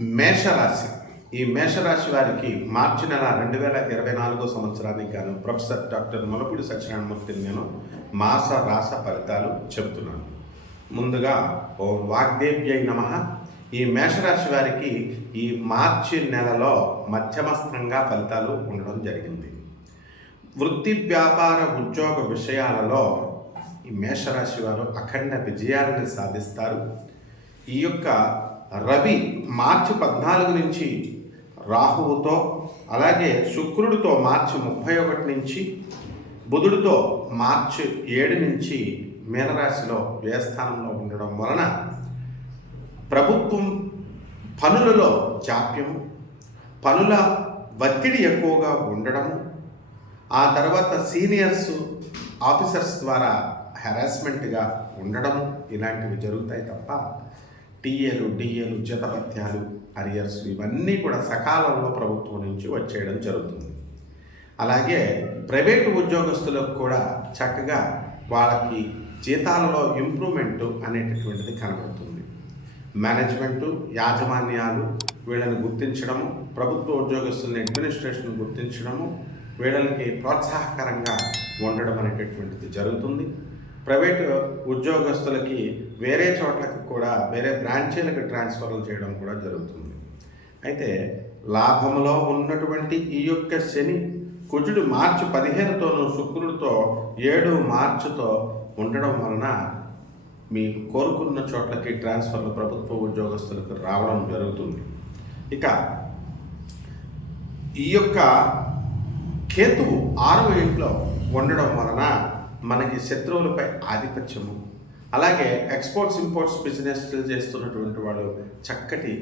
మేషరాశి. ఈ మేషరాశి వారికి మార్చి నెల రెండు వేల ఇరవై నాలుగో సంవత్సరానికి గాను ప్రొఫెసర్ డాక్టర్ ములపూడి సత్యనారాయణమూర్తిని నేను మాస రాస ఫలితాలు చెప్తున్నాను ముందుగా ఓ వాగ్దేవ్యై నమ. ఈ మేషరాశి వారికి ఈ మార్చి నెలలో మధ్యమస్థంగా ఫలితాలు ఉండడం జరిగింది. వృత్తి వ్యాపార ఉద్యోగ విషయాలలో ఈ మేషరాశి వారు అఖండ విజయాలను సాధిస్తారు. ఈ యొక్క రవి మార్చి పద్నాలుగు నుంచి రాహువుతో అలాగే శుక్రుడితో మార్చి ముప్పై ఒకటి నుంచి బుధుడితో మార్చి ఏడు నుంచి మీనరాశిలో వ్యయస్థానంలో ఉండడం వలన ప్రభుత్వం పనులలో జాప్యము పనుల ఒత్తిడి ఎక్కువగా ఉండడము ఆ తర్వాత సీనియర్స్ ఆఫీసర్స్ ద్వారా హెరాస్మెంట్గా ఉండడము ఇలాంటివి జరుగుతాయి తప్ప టీఏలు డిఏలు జతపత్యాలు అరియర్స్ ఇవన్నీ కూడా సకాలంలో ప్రభుత్వం నుంచి వచ్చేయడం జరుగుతుంది. అలాగే ప్రైవేటు ఉద్యోగస్తులకు కూడా చక్కగా వాళ్ళకి జీతాలలో ఇంప్రూవ్మెంట్ అనేటటువంటిది కనబడుతుంది. మేనేజ్మెంటు యాజమాన్యాలు వీళ్ళని గుర్తించడము ప్రభుత్వ ఉద్యోగస్తుల్ని అడ్మినిస్ట్రేషన్ గుర్తించడము వీళ్ళకి ప్రోత్సాహకరంగా ఉండడం అనేటటువంటిది జరుగుతుంది. ప్రైవేటు ఉద్యోగస్తులకి వేరే చోట్లకి కూడా వేరే బ్రాంచీలకు ట్రాన్స్ఫర్లు చేయడం కూడా జరుగుతుంది. అయితే లాభంలో ఉన్నటువంటి ఈ యొక్క శని కుజుడు మార్చి పదిహేనుతోనూ శుక్రుడితో ఏడు మార్చితో ఉండడం వలన మీకు కోరుకున్న చోట్లకి ట్రాన్స్ఫర్లు ప్రభుత్వ ఉద్యోగస్తులకు రావడం జరుగుతుంది. ఇక ఈ యొక్క కేతువు ఆరవ ఇంట్లో ఉండడం వలన మనకి శత్రువులపై ఆధిపత్యము. అలాగే ఎక్స్పోర్ట్స్ ఇంపోర్ట్స్ బిజినెస్ చేస్తున్నటువంటి వాళ్ళు చక్కటి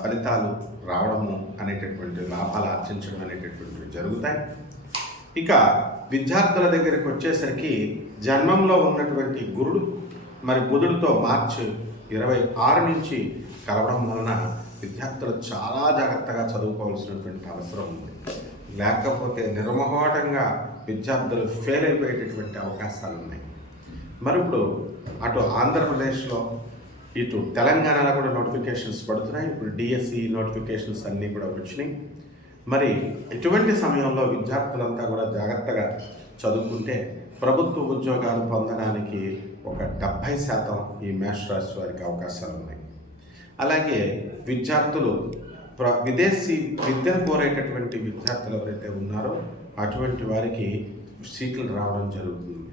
ఫలితాలు రావడము అనేటటువంటి లాభాలు ఆర్జించడం అనేటటువంటివి జరుగుతాయి. ఇక విద్యార్థుల దగ్గరికి వచ్చేసరికి జన్మంలో ఉన్నటువంటి గురుడు మరి బుధుడితో మార్చి ఇరవై ఆరు నుంచి కలవడం వలన విద్యార్థులు చాలా జాగ్రత్తగా చదువుకోవాల్సినటువంటి అవసరం ఉంది. లేకపోతే నిర్మోహటంగా విద్యార్థులు ఫెయిల్ అయిపోయేటటువంటి అవకాశాలు ఉన్నాయి మరి ఇప్పుడు అటు ఆంధ్రప్రదేశ్లో ఇటు తెలంగాణలో కూడా నోటిఫికేషన్స్ పడుతున్నాయి. ఇప్పుడు డిఎస్సి నోటిఫికేషన్స్ అన్నీ కూడా వచ్చినాయి. మరి ఇటువంటి సమయంలో విద్యార్థులంతా కూడా జాగ్రత్తగా చదువుకుంటే ప్రభుత్వ ఉద్యోగాలు పొందడానికి ఒక డెబ్భై శాతం ఈ మేషరాశి వారికి అవకాశాలు ఉన్నాయి. అలాగే విద్యార్థులు ప్ర విదేశీ విద్యను కోరేటటువంటి విద్యార్థులు ఎవరైతే ఉన్నారో అటువంటి వారికి సీట్లు రావడం జరుగుతుంది.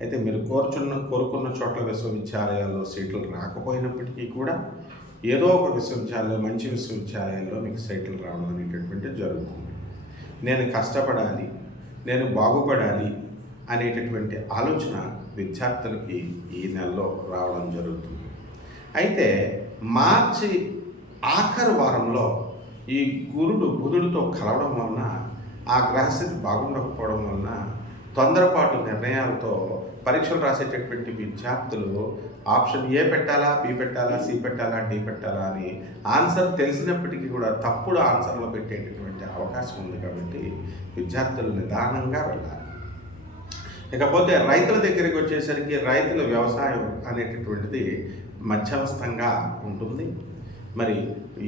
అయితే మీరు కోరుచున్న కోరుకున్న చోట్ల విశ్వవిద్యాలయాల్లో సీట్లు రాకపోయినప్పటికీ కూడా ఏదో ఒక విశ్వవిద్యాలయం మంచి విశ్వవిద్యాలయాల్లో మీకు సీట్లు రావడం అనేటటువంటి జరుగుతుంది. నేను కష్టపడాలి నేను బాగుపడాలి అనేటటువంటి ఆలోచన విద్యార్థులకి ఈ నెలలో రావడం జరుగుతుంది. అయితే మార్చి ఆఖరి వారంలో ఈ గురుడు బుధుడితో కలవడం వలన ఆ గ్రహస్థితి బాగుండకపోవడం వలన తొందరపాటు నిర్ణయాలతో పరీక్షలు రాసేటటువంటి విద్యార్థులు ఆప్షన్ ఏ పెట్టాలా బి పెట్టాలా సి పెట్టాలా డి పెట్టాలా అని ఆన్సర్ తెలిసినప్పటికీ కూడా తప్పుడు ఆన్సర్లు పెట్టేటటువంటి అవకాశం ఉంది కాబట్టి విద్యార్థులు నిదానంగా వెళ్ళాలి. ఇకపోతే రైతుల దగ్గరికి వచ్చేసరికి రైతుల వ్యవసాయం అనేటటువంటిది మధ్యవస్థంగా ఉంటుంది. మరి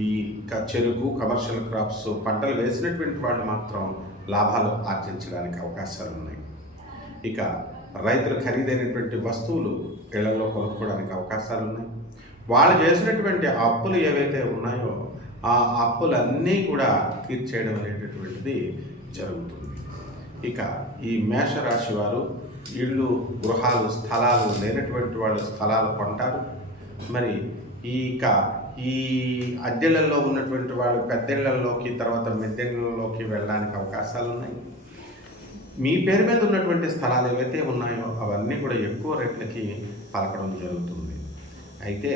ఈ చెరుకు కమర్షియల్ క్రాప్స్ పంటలు వేసినటువంటి వాళ్ళు మాత్రం లాభాలు ఆర్జించడానికి అవకాశాలు ఉన్నాయి. ఇక రైతులు ఖరీదైనటువంటి వస్తువులు ఇళ్ళలో కొనుక్కోవడానికి అవకాశాలు ఉన్నాయి. వాళ్ళు చేసినటువంటి అప్పులు ఏవైతే ఉన్నాయో ఆ అప్పులన్నీ కూడా తీర్చేయడం అనేటటువంటిది జరుగుతుంది. ఇక ఈ మేషరాశి వారు ఇళ్ళు గృహాలు స్థలాలు లేనటువంటి వాళ్ళు స్థలాలు కొంటారు. మరి ఈ ఇక ఈ అద్దెలలో ఉన్నటువంటి వాళ్ళు పెద్దళ్ళలోకి తర్వాత మెద్దెళ్ళలోకి వెళ్ళడానికి అవకాశాలు ఉన్నాయి. మీ పేరు మీద ఉన్నటువంటి స్థలాలు ఏవైతే ఉన్నాయో అవన్నీ కూడా ఎక్కువ రేట్లకి పలకడం జరుగుతుంది. అయితే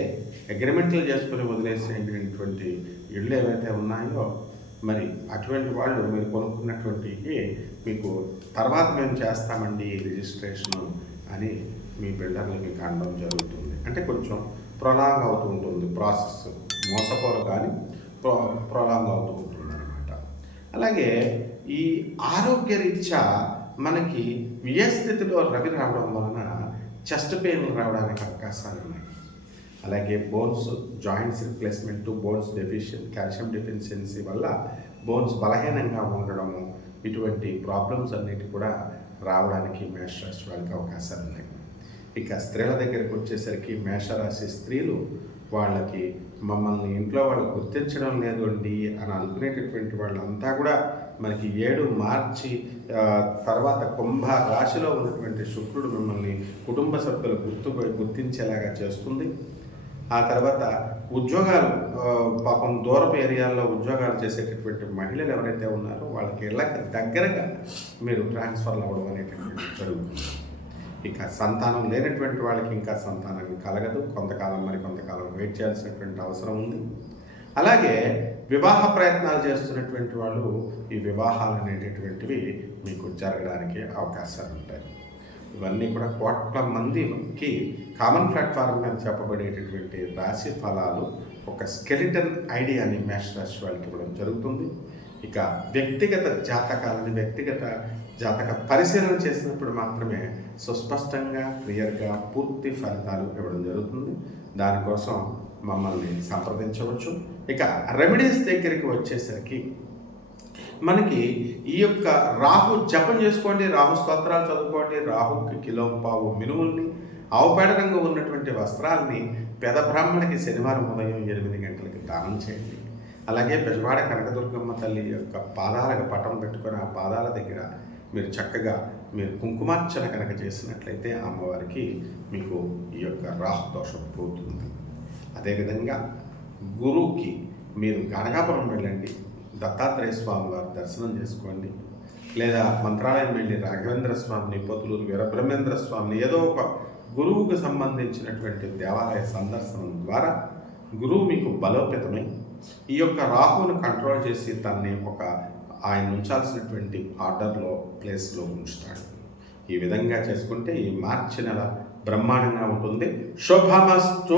అగ్రిమెంట్లు చేసుకుని వదిలేసేటువంటి ఇళ్ళు ఏవైతే ఉన్నాయో మరి అటువంటి వాళ్ళు మీరు కొనుక్కున్నటువంటి మీకు తర్వాత మేము చేస్తామండి రిజిస్ట్రేషను రిజిస్ట్రేషన్ అని మీ బిల్డర్లకి కాండడం జరుగుతుంది. అంటే కొంచెం ప్రొలాంగ్ అవుతూ ఉంటుంది ప్రాసెస్. మోసపోరు కానీ ప్రొ ప్రొలాంగ్ అవుతూ ఉంటుంది అనమాట అలాగే ఈ ఆరోగ్యరీత్యా మనకి వ్యయస్థితిలో రవి రావడం వలన చెస్ట్ పెయిన్లు రావడానికి అవకాశాలు ఉన్నాయి అలాగే bones joints replacement bones deficient calcium deficiency వల్ల బోన్స్ బలహీనంగా ఉండడము ఇటువంటి ప్రాబ్లమ్స్ అన్నిటి కూడా రావడానికి మేషరాశి వారికి అవకాశాలు ఉన్నాయి ఇక స్త్రీల దగ్గరికి వచ్చేసరికి మేషరాశి స్త్రీలు వాళ్ళకి మమ్మల్ని ఇంట్లో వాళ్ళు గుర్తించడం లేదు అండి అని అనుకునేటటువంటి వాళ్ళంతా కూడా మనకి ఏడు మార్చి తర్వాత కుంభ రాశిలో ఉన్నటువంటి శుక్రుడు మిమ్మల్ని కుటుంబ సభ్యులు గుర్తు గుర్తించేలాగా చేస్తుంది. ఆ తర్వాత ఉద్యోగాలు పాపం దూరపు ఏరియాల్లో ఉద్యోగాలు చేసేటటువంటి మహిళలు ఎవరైతే ఉన్నారో వాళ్ళకి ఇళ్ళకి దగ్గరగా మీరు ట్రాన్స్ఫర్లు అవ్వడం అనేటటువంటి జరుగుతుంది. ఇక సంతానం లేనటువంటి వాళ్ళకి ఇంకా సంతానం కలగదు. కొంతకాలం మరి కొంతకాలం వెయిట్ చేయాల్సినటువంటి అవసరం ఉంది. అలాగే వివాహ ప్రయత్నాలు చేస్తున్నటువంటి వాళ్ళు ఈ వివాహాలు అనేటటువంటివి మీకు జరగడానికి అవకాశాలు ఉంటాయి. ఇవన్నీ కూడా కోట్ల మందికి కామన్ ప్లాట్ఫామ్ మీద చెప్పబడేటటువంటి రాశి ఫలాలు ఒక స్కెలిటన్ ఐడియాని మేష రాశి వాళ్ళకి ఇవ్వడం జరుగుతుంది. ఇక వ్యక్తిగత జాతకాలని వ్యక్తిగత జాతక పరిశీలన చేసినప్పుడు మాత్రమే సుస్పష్టంగా క్లియర్గా పూర్తి ఫలితాలు ఇవ్వడం జరుగుతుంది. దానికోసం మమ్మల్ని సంప్రదించవచ్చు. ఇక రెమెడీస్ దగ్గరికి వచ్చేసరికి మనకి ఈ యొక్క రాహు జపం చేసుకోండి రాహు స్తోత్రాలు చదువుకోండి రాహుకి కిలో పావు మినుముల్ని ఆవుపేడ రంగు ఉన్నటువంటి వస్త్రాల్ని పెద బ్రాహ్మణికి శనివారం ఉదయం ఎనిమిది గంటలకి దానం చేయండి. అలాగే పెజవాడ కనకదుర్గమ్మ తల్లి యొక్క పాదాలకు పటం పెట్టుకొని ఆ పాదాల దగ్గర మీరు చక్కగా మీరు కుంకుమార్చన కనుక చేసినట్లయితే అమ్మవారికి మీకు ఈ యొక్క రాహు దోషం పోతుంది. అదేవిధంగా గురువుకి మీరు గణగాపురం వెళ్ళండి దత్తాత్రేయ స్వామి వారి దర్శనం చేసుకోండి లేదా మంత్రాలయం వెళ్ళి రాఘవేంద్ర స్వామిని పొతులూరు వీరబ్రహ్మేంద్ర స్వామిని ఏదో ఒక గురువుకు సంబంధించినటువంటి దేవాలయ సందర్శనం ద్వారా గురువు మీకు బలోపేతమై ఈ యొక్క రాహువును కంట్రోల్ చేసి తనని ఒక ఆయన ఉంచాల్సినటువంటి ఆర్డర్లో ప్లేస్లో ఉంచుతాడు. ఈ విధంగా చేసుకుంటే ఈ మార్చి నెల బ్రహ్మాండంగా ఉంటుంది. శుభమస్తూ.